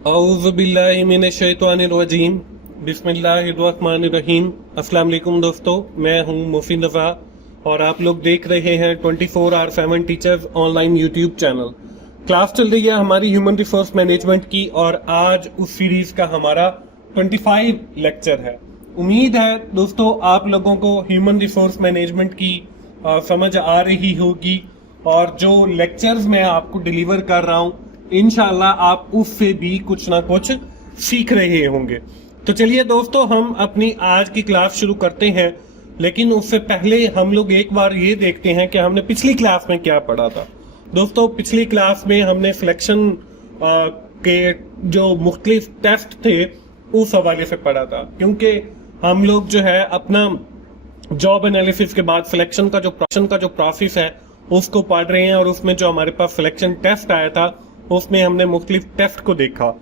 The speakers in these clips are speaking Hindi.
औज़ुबिल्लाहिमिनश्शैतानिर्रजीम बिस्मिल्लाहिर्रहमानिर्रहीम। अस्सलाम वालेकुम दोस्तों, मैं हूं मुफीद रज़ा और आप लोग देख रहे हैं 24/7 teachers online YouTube channel. Class चल रही है हमारी ह्यूमन रिसोर्स मैनेजमेंट की और आज उस सीरीज का हमारा 25 लेक्चर है। उम्मीद है दोस्तों आप लोगों को ह्यूमन रिसोर्स मैनेजमेंट की समझ आ रही होगी और जो लेक्चर्स मैं आपको डिलीवर कर रहा हूं इंशाल्लाह आप उससे भी कुछ ना कुछ सीख रहे होंगे। तो चलिए दोस्तों हम अपनी आज की क्लास शुरू करते हैं, लेकिन उससे पहले हम लोग एक बार ये देखते हैं कि हमने पिछली क्लास में क्या पढ़ा था। दोस्तों पिछली क्लास में हमने सिलेक्शन के जो मुख्तलिफ टेस्ट थे उस हवाले से पढ़ा था, क्योंकि हम लोग जो है अपना जॉब एनालिसिस के बाद सिलेक्शन का जो प्रोसेस है उसको पढ़ रहे हैं और उसमें जो हमारे पास सिलेक्शन टेस्ट आया था उसमें हमने मुख्तलिफ टेस्ट को देखा।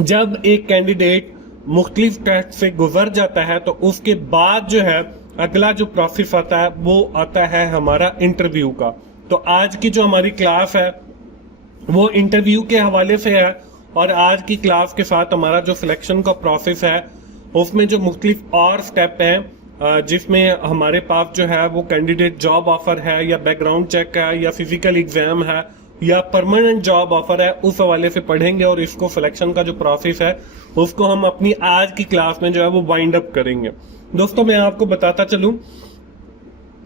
जब एक कैंडिडेट मुख्तलिफ टेस्ट से गुजर जाता है तो उसके बाद जो है अगला जो प्रोसेस आता है वो आता है हमारा इंटरव्यू का। तो आज की जो हमारी क्लास है वो इंटरव्यू के हवाले से है और आज की क्लास के साथ हमारा जो सिलेक्शन का प्रोसेस है उसमें जो मुख्तलिफ और स्टेप है जिसमें हमारे पास जो है वो कैंडिडेट जॉब ऑफर है या बैकग्राउंड चेक है या फिजिकल एग्जाम है या परमानेंट जॉब ऑफर है, उस हवाले से पढ़ेंगे और इसको सिलेक्शन का जो प्रोसेस है उसको हम अपनी आज की क्लास में जो है वो वाइंड अप करेंगे। दोस्तों मैं आपको बताता चलूं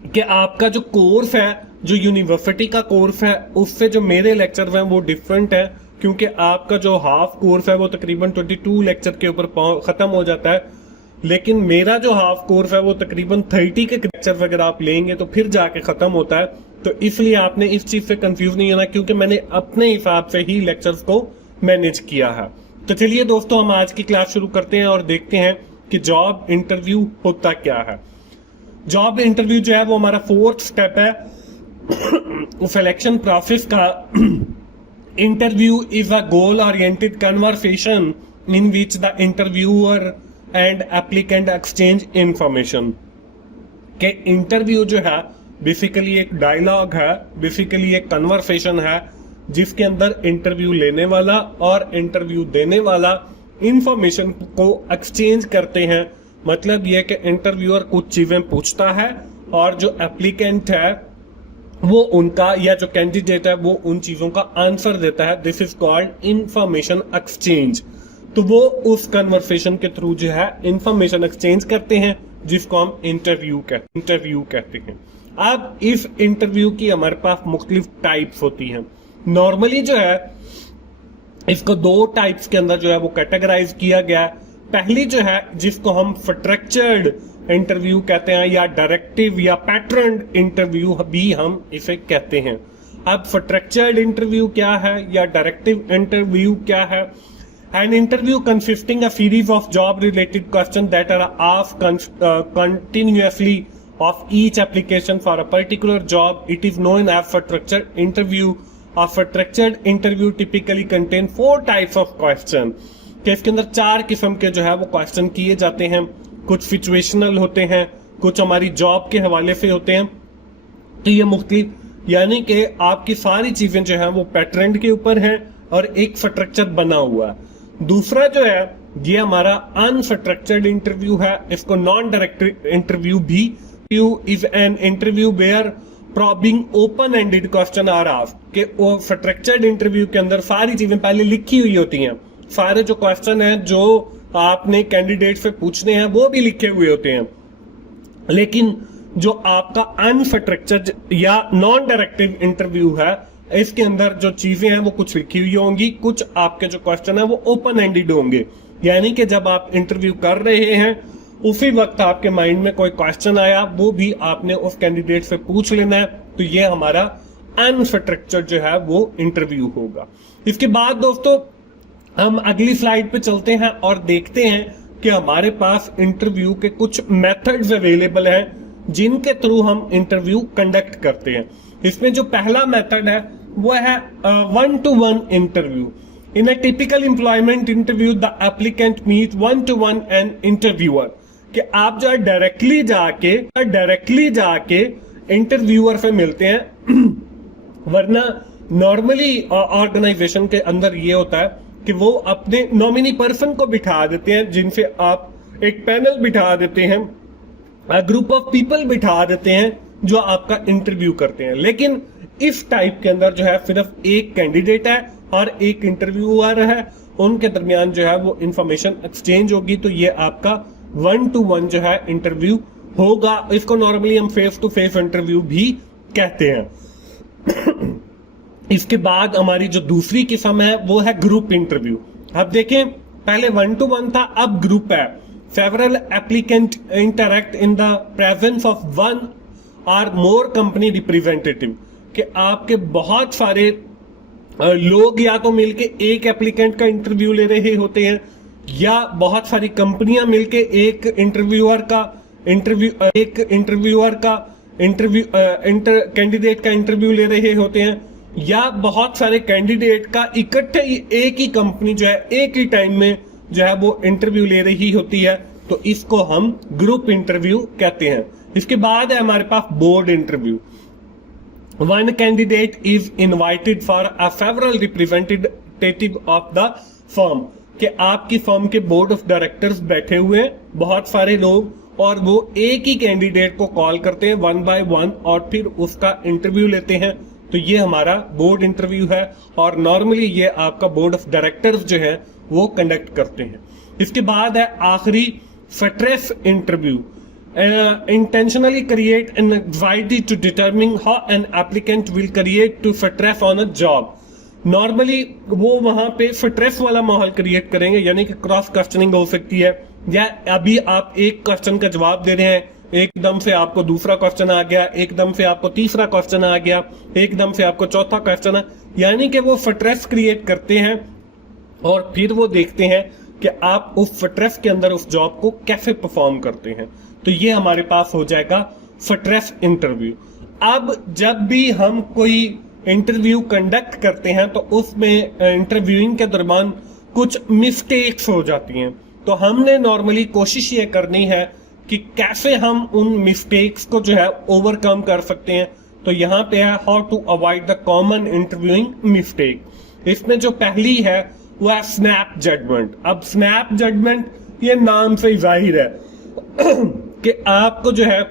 कि आपका जो कोर्स है, जो यूनिवर्सिटी का कोर्स है, उससे जो मेरे लेक्चर हैं वो डिफरेंट है, क्योंकि आपका जो हाफ कोर्स है वो तकरीबन 22 लेक्चर के ऊपर खत्म हो जाता है, लेकिन मेरा जो हाफ कोर्स है वो तकरीबन 30 के लेक्चर अगर आप लेंगे तो फिर जाके खत्म होता है। तो इसलिए आपने इस चीज से कंफ्यूज नहीं होना, क्योंकि मैंने अपने हिसाब से ही लेक्चर्स को मैनेज किया है। तो चलिए दोस्तों हम आज की क्लास शुरू करते हैं और देखते हैं कि जॉब इंटरव्यू होता क्या है। जॉब इंटरव्यू जो है वो हमारा 4th स्टेप है सिलेक्शन प्रोसेस का। Interview is a goal oriented conversation in which the interviewer and applicant exchange information. के इंटरव्यू जो है बेसिकली एक डायलॉग है, बेसिकली एक कन्वर्सेशन है जिसके अंदर इंटरव्यू लेने वाला और इंटरव्यू देने वाला इंफॉर्मेशन को एक्सचेंज करते हैं। मतलब यह कि इंटरव्यूअर कुछ चीजें पूछता है और जो एप्लीकेंट है वो उनका या जो कैंडिडेट है वो उन चीजों का आंसर देता है। This is called information exchange. तो वो उस कन्वर्सेशन के थ्रू जो है इंफॉर्मेशन एक्सचेंज करते हैं जिसको हम इंटरव्यू कहते हैं। अब इस इंटरव्यू की हमारे पास मुख्तलिफ टाइप्स होती हैं। नॉर्मली जो है इसको 2 टाइप्स के अंदर जो है वो कैटेगराइज किया गया है। पहली जो है जिसको हम स्ट्रक्चर्ड इंटरव्यू कहते हैं या डायरेक्टिव या पैटर्न इंटरव्यू भी हम इसे कहते हैं। अब स्ट्रक्चर्ड इंटरव्यू क्या है या डायरेक्टिव इंटरव्यू क्या है? An interview consisting a series of job-related questions that are asked continuously of each application for a particular job. It is known as a structured interview. A structured interview typically contains 4 types of questions. कि इसके अंदर 4 किस्म के जो है वो क्वेश्चन किए जाते हैं। कुछ सिचुएशनल होते हैं, कुछ हमारी जॉब के हवाले से होते हैं। तो ये मुख्तलिफ, यानी कि आपकी सारी चीजें जो है वो पैटर्न के ऊपर हैं और एक स्ट्रक्चर बना हुआ है। दूसरा जो है ये हमारा अनस्ट्रक्चर्ड इंटरव्यू है, इसको नॉन डायरेक्ट इंटरव्यू भी। Is an interview where probing open ended question are asked. के वो स्ट्रक्चर्ड इंटरव्यू के अंदर सारी चीजें पहले लिखी हुई होती हैं, सारे जो क्वेश्चन हैं जो आपने कैंडिडेट से पूछने हैं वो भी लिखे हुए होते हैं। लेकिन जो आपका अनस्ट्रक्चर्ड या नॉन डायरेक्टिव इंटरव्यू है इसके अंदर जो चीजें हैं वो कुछ लिखी हुई होंगी, कुछ आपके जो क्वेश्चन है वो ओपन एंडेड होंगे। यानी कि जब आप इंटरव्यू कर रहे हैं उसी वक्त आपके माइंड में कोई क्वेश्चन आया वो भी आपने उस कैंडिडेट से पूछ लेना है। तो ये हमारा अनस्ट्रक्चर्ड जो है वो इंटरव्यू होगा। इसके बाद दोस्तों हम अगली स्लाइड पे चलते हैं और देखते हैं कि हमारे पास इंटरव्यू के कुछ मेथड्स अवेलेबल हैं जिनके थ्रू हम इंटरव्यू कंडक्ट करते हैं। इसमें जो पहला मेथड है वो है 1-to-1 interview. In a typical employment interview the applicant meet 1-to-1 an interviewer. कि आप जो है डायरेक्टली जाके इंटरव्यूअर से मिलते हैं वरना नॉर्मली ऑर्गेनाइजेशन के अंदर ये होता है कि वो अपने नॉमिनी पर्सन को बिठा देते हैं, जिनसे आप एक पैनल बिठा देते हैं, ग्रुप ऑफ पीपल बिठा देते हैं जो आपका इंटरव्यू करते हैं। लेकिन इस टाइप के अंदर जो है सिर्फ एक कैंडिडेट है और एक इंटरव्यूअर है, उनके दरमियान जो है वो इंफॉर्मेशन एक्सचेंज होगी। तो ये आपका 1-to-1 जो है इंटरव्यू होगा। इसको नॉर्मली हम फेस टू फेस इंटरव्यू भी कहते हैं। इसके बाद हमारी जो दूसरी किस्म है वो है ग्रुप इंटरव्यू। अब देखें, पहले 1-to-1 था, अब ग्रुप है। Several applicant interact in the presence of 1 or more company representative, कि आपके बहुत सारे लोग या तो मिलके एक एप्लीकेंट का इंटरव्यू ले रहे होते हैं, या बहुत सारी कंपनियां मिलके एक इंटरव्यूअर का कैंडिडेट का इंटरव्यू ले रहे होते हैं, या बहुत सारे कैंडिडेट का इकट्ठे एक ही कंपनी जो है एक ही टाइम में जो है वो इंटरव्यू ले रही होती है। तो इसको हम ग्रुप इंटरव्यू कहते हैं। इसके बाद है हमारे पास board interview. One candidate is invited for a several representative of the firm, कि आपकी फर्म के बोर्ड ऑफ डायरेक्टर्स बैठे हुए हैं बहुत सारे लोग, और वो एक ही कैंडिडेट को कॉल करते हैं 1 by 1 और फिर उसका इंटरव्यू लेते हैं। तो ये हमारा बोर्ड इंटरव्यू है, और नॉर्मली ये आपका बोर्ड ऑफ डायरेक्टर्स जो है वो कंडक्ट करते हैं। इसके बाद है आखिरी stress interview. Intentionally create an anxiety to determine how an applicant will create to stress on a job. Normally वो वहां पे स्ट्रेस वाला माहौल क्रिएट करेंगे, यानी कि क्रॉस क्वेश्चनिंग हो सकती है, या अभी आप एक क्वेश्चन का जवाब दे रहे हैं, एकदम से आपको दूसरा क्वेश्चन आ गया, एकदम से आपको तीसरा क्वेश्चन आ गया, एकदम से आपको चौथा क्वेश्चन है, यानी कि वो स्ट्रेस क्रिएट करते हैं और फिर वो देखते हैं कि आप उस स्ट्रेस के अंदर उस जॉब को कैसे परफॉर्म करते हैं। तो ये हमारे पास हो जाएगा स्ट्रेस इंटरव्यू। अब जब भी हम कोई इंटरव्यू कंडक्ट करते हैं तो उसमें इंटरव्यूइंग के दौरान कुछ मिस्टेक्स हो जाती हैं, तो हमने नॉर्मली कोशिश ये करनी है कि कैसे हम उन मिस्टेक्स को जो है ओवरकम कर सकते हैं। तो यहाँ पे है how to avoid the common interviewing mistake. इसमें जो पहली है वो है स्नैप जजमेंट। अब स्नैप जजमेंट ये नाम से ही जाहिर है कि आपको जो है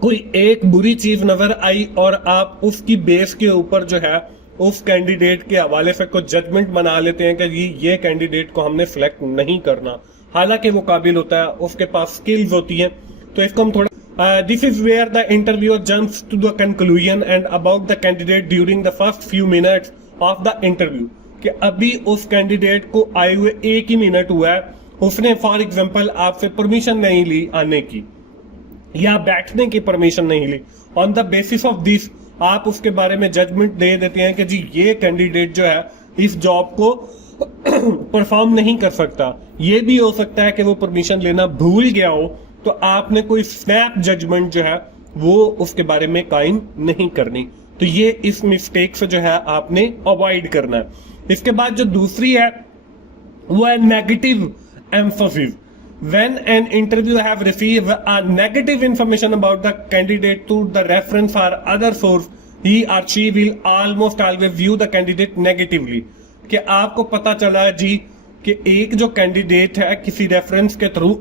कोई एक बुरी चीज नजर आई और आप उसकी बेस के ऊपर जो है उस कैंडिडेट के हवाले से कुछ जजमेंट बना लेते हैं कि ये कैंडिडेट को हमने सिलेक्ट नहीं करना, हालांकि वो काबिल होता है, उसके पास स्किल्स होती हैं। तो इसको हम थोड़ा this is where the interviewer jumps to the conclusion and about the candidate during the first few minutes of the interview, कि अभी उस कैंडिडेट को आए हुए 1 ही मिनट हुआ है, उसने फॉर एग्जाम्पल आपसे परमिशन नहीं ली आने की या बैठने की परमिशन नहीं ली। On the basis of this आप उसके बारे में जजमेंट दे देते हैं कि जी ये कैंडिडेट जो है इस जॉब को परफॉर्म नहीं कर सकता। ये भी हो सकता है कि वो परमिशन लेना भूल गया हो, तो आपने कोई स्नैप जजमेंट जो है वो उसके बारे में कायम नहीं करनी। तो ये इस मिस्टेक से जो है आपने अवॉइड करना है। इसके बाद जो दूसरी है वो है negative emphasis. When an interviewer have received a negative information about the candidate through the reference or other source, he or she will almost always view the candidate negatively. कि आपको पता चला जी कि एक जो कैंडिडेट है किसी रेफरेंस के थ्रू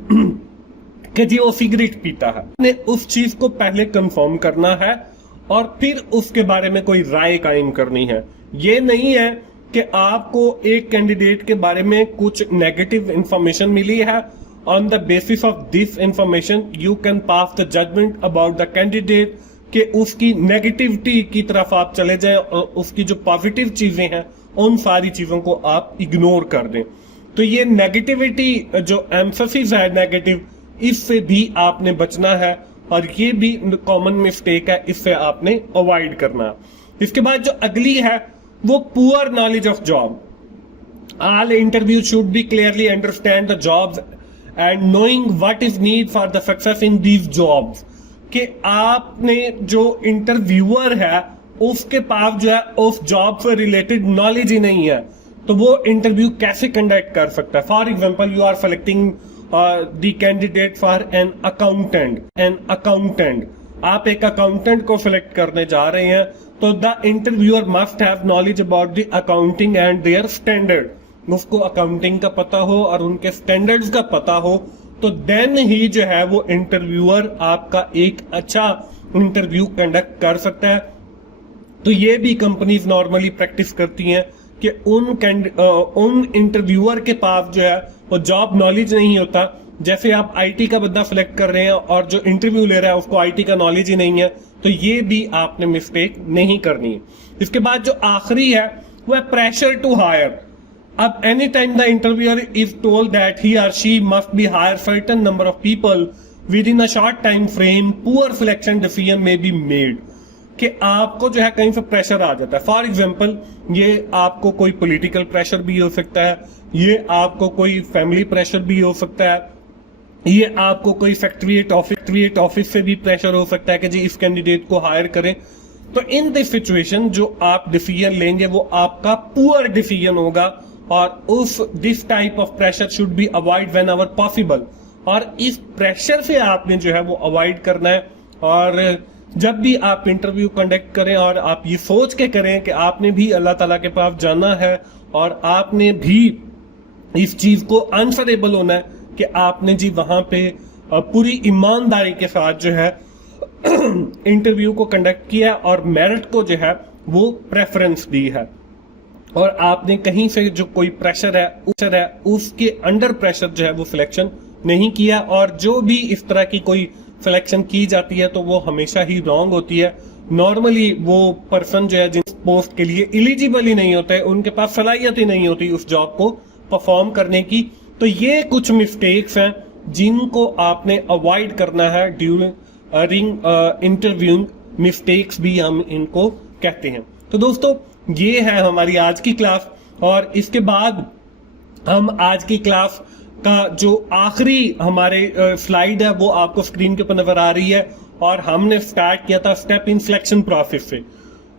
कि जी वो सिगरेट पीता है, ने उस चीज को पहले कंफर्म करना है और फिर उसके बारे में कोई राय कायम करनी है। ये नहीं है कि आपको एक कैंडिडेट के बारे में कुछ नेगेटिव इंफॉर्मेशन मिली है, on the basis of this information you can pass the judgement about the candidate, कि उसकी नेगेटिविटी की तरफ आप चले जाएं और उसकी जो पॉजिटिव चीजें हैं उन सारी चीजों को आप इग्नोर कर दें। तो ये नेगेटिविटी जो एम्फेसिस है नेगेटिव, इससे भी आपने बचना है और ये भी कॉमन मिस्टेक है, इससे आपने अवॉइड करना है। इसके बाद जो अगली है वो poor knowledge of job. All interview should be clearly understand the jobs and knowing what is need for the success in these jobs, कि आपने जो इंटरव्यूअर है उसके पास जो है उस जॉब से रिलेटेड नॉलेज ही नहीं है, तो वो इंटरव्यू कैसे कंडक्ट कर सकता है। For example you are selecting the candidate for an accountant, आप एक अकाउंटेंट को सिलेक्ट करने जा रहे हैं, तो the interviewer must have knowledge about the accounting and their standard, उसको अकाउंटिंग का पता हो और उनके स्टैंडर्ड्स का पता हो, तो देन ही जो है वो इंटरव्यूअर आपका एक अच्छा इंटरव्यू कंडक्ट कर सकता है। तो ये भी कंपनीज नॉर्मली प्रैक्टिस करती हैं कि उन इंटरव्यूअर के पास जो है वो जॉब नॉलेज नहीं होता। जैसे आप आईटी का बंदा सिलेक्ट कर रहे हैं और जो इंटरव्यू ले रहा है उसको आईटी का नॉलेज ही नहीं है, तो ये भी आपने मिस्टेक नहीं करनी है। इसके बाद जो आखिरी है वो है प्रेशर टू हायर। अब any time the interviewer is told that he और she must be hire certain number of people within a short time frame, poor selection decision में बी मेड, कि आपको जो है कहीं से प्रेशर आ जाता है। फॉर एग्जाम्पल ये आपको कोई पॉलिटिकल प्रेशर भी हो सकता है, ये आपको कोई फैमिली प्रेशर भी हो सकता है, ये आपको कोई सेक्रेटरीट ऑफिस से भी प्रेशर हो सकता है कि जी इस कैंडिडेट को हायर करें। तो इन दिस सिचुएशन जो आप डिसीजन लेंगे वो आपका पुअर डिसीजन होगा, और this type of pressure should be avoid when ever possible. और इस प्रेशर से आपने जो है वो अवॉइड करना है। और जब भी आप इंटरव्यू कंडक्ट करें और आप ये सोच के करें कि आपने भी अल्लाह ताला के पास जाना है और आपने भी इस चीज को आंसरेबल होना है कि आपने जी वहां पे पूरी ईमानदारी के साथ जो है इंटरव्यू को कंडक्ट किया और मेरिट को जो है वो प्रेफरेंस दी है, और आपने कहीं से जो कोई प्रेशर है उसके अंडर प्रेशर जो है वो सिलेक्शन नहीं किया। और जो भी इस तरह की कोई सिलेक्शन की जाती है तो वो हमेशा ही रॉन्ग होती है। नॉर्मली वो पर्सन जो है जिस पोस्ट के लिए एलिजिबल ही नहीं होता है, उनके पास सलाहियत ही नहीं होती उस जॉब को परफॉर्म करने की। तो ये कुछ मिस्टेक्स हैं जिनको आपने अवॉइड करना है ड्यूरिंग इंटरव्यू। मिस्टेक्स भी हम इनको कहते हैं। तो दोस्तों ये है हमारी आज की क्लास, और इसके बाद हम आज की क्लास का जो आखिरी हमारे स्लाइड है वो आपको स्क्रीन के ऊपर नजर आ रही है, और हमने स्टार्ट किया था स्टेप इन सिलेक्शन प्रोसेस से।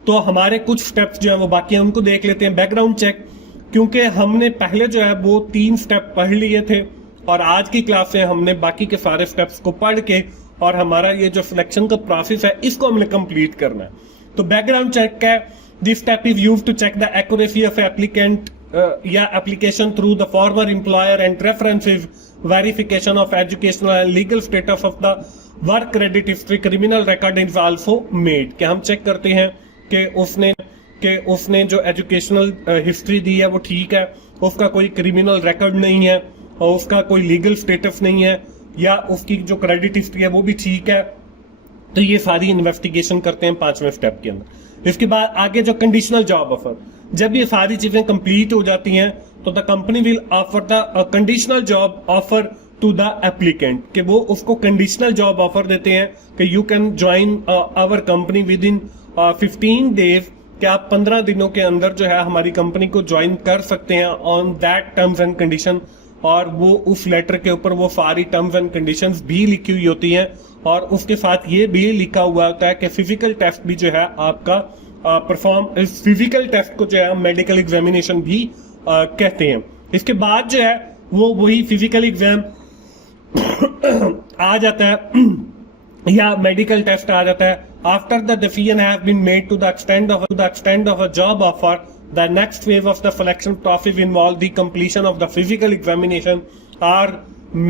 तो हमारे कुछ स्टेप्स जो है वो बाकी हैं, उनको देख लेते हैं। बैकग्राउंड चेक, क्योंकि हमने पहले जो है वो 3 स्टेप पढ़ लिए थे, और आज की क्लास से हमने बाकी के सारे स्टेप्स को पढ़ के और हमारा ये जो सिलेक्शन का प्रोसेस है इसको हमने कंप्लीट करना है। तो बैकग्राउंड चेक है, this step is used to check the accuracy of applicant या application through the former employer and references, verification of educational and legal status of the work credit history, criminal record is also made, कि हम चेक करते हैं कि उसने जो एजुकेशनल हिस्ट्री दी है वो ठीक है, उसका कोई क्रिमिनल रिकॉर्ड नहीं है, और उसका कोई लीगल स्टेटस नहीं है, या उसकी जो क्रेडिट हिस्ट्री है वो भी ठीक है। तो ये सारी इन्वेस्टिगेशन करते हैं 5वें स्टेप के अंदर। इसके बाद आगे जो कंडीशनल जॉब ऑफर, जब ये सारी चीजें कंप्लीट हो जाती हैं तो the company will offer the conditional job offer to the applicant, कि वो उसको कंडीशनल जॉब ऑफर देते हैं कि you can join our company within 15 days, कि आप 15 दिनों के अंदर जो है हमारी कंपनी को ज्वाइन कर सकते हैं on that terms and condition. और वो उस लेटर के ऊपर वो सारी टर्म्स एंड कंडीशंस भी लिखी हुई होती हैं, और उसके साथ ये भी लिखा हुआ होता है कि फिजिकल टेस्ट भी जो है आपका परफॉर्म, फिजिकल टेस्ट को जो है मेडिकल एग्जामिनेशन भी कहते हैं। इसके बाद जो है वो वही फिजिकल एग्जाम आ जाता है या मेडिकल टेस्ट आ जाता है। After the decision have been made to the extend of a job offer, the next phase of the selection process involve the completion of the physical examination or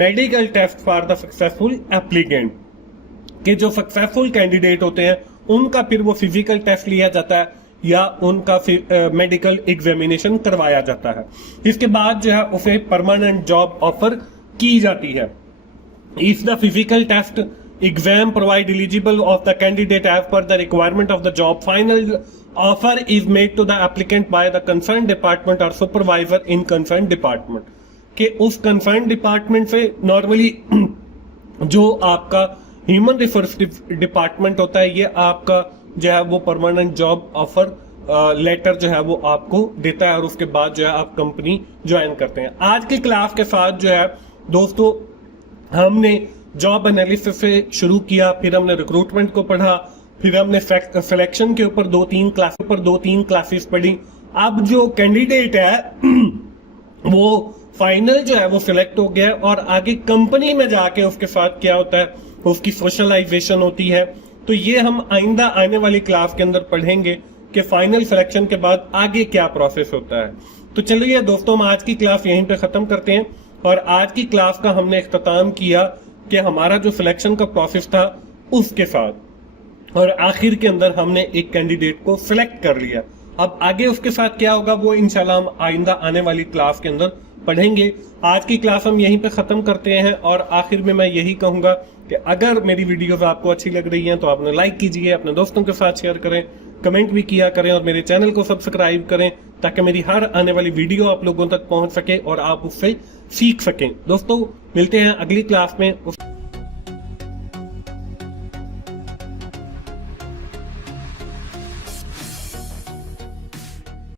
medical test for the successful applicant, कि जो सक्सेसफुल कैंडिडेट होते हैं उनका फिर वो फिजिकल टेस्ट लिया जाता है या उनका मेडिकल एग्जामिनेशन करवाया जाता है। इसके बाद जो है उसे परमानेंट जॉब ऑफर की जाती है। If the physical test exam provide eligible of the candidate as per the requirement of the job, final offer is made to the applicant by the concerned department or supervisor in concerned department, कि उस concerned department से नॉर्मली जो आपका ह्यूमन रिसोर्स डिपार्टमेंट होता है ये आपका जो है वो परमानेंट जॉब ऑफर लेटर जो है वो आपको देता है, और उसके बाद जो है आप कंपनी ज्वाइन करते हैं। आज की क्लास के साथ जो है दोस्तों हमने जॉब एनालिसिस से शुरू किया, फिर हमने रिक्रूटमेंट को पढ़ा, फिर हमने सिलेक्शन के ऊपर 2-3 क्लासेस पढ़ी। अब जो कैंडिडेट है वो फाइनल जो है वो सिलेक्ट हो गया, और आगे कंपनी में जाके उसके साथ क्या होता है, उसकी सोशलाइजेशन होती है, तो ये हम आइंदा आने वाली क्लास के अंदर पढ़ेंगे कि फाइनल सिलेक्शन के बाद आगे क्या प्रोसेस होता है। तो चलिए दोस्तों, हम आज की क्लास यहीं पे खत्म करते हैं। और आज की क्लास का हमने इख्तिताम किया कि हमारा जो सिलेक्शन का प्रोसेस था उसके साथ, और आखिर के अंदर हमने एक कैंडिडेट को सिलेक्ट कर लिया। अब आगे उसके साथ क्या होगा वो इंशाल्लाह हम आइंदा आने वाली क्लास के अंदर पढ़ेंगे। आज की क्लास हम यहीं पे खत्म करते हैं और आखिर में मैं यही कहूंगा कि अगर मेरी वीडियोस आपको अच्छी लग रही हैं तो आपने लाइक कीजिए, अपने दोस्तों के साथ शेयर करें, कमेंट भी किया करें और मेरे चैनल को सब्सक्राइब करें ताकि मेरी हर आने वाली वीडियो आप लोगों तक पहुंच सके और आप उससे सीख सकें। दोस्तों मिलते हैं अगली क्लास में।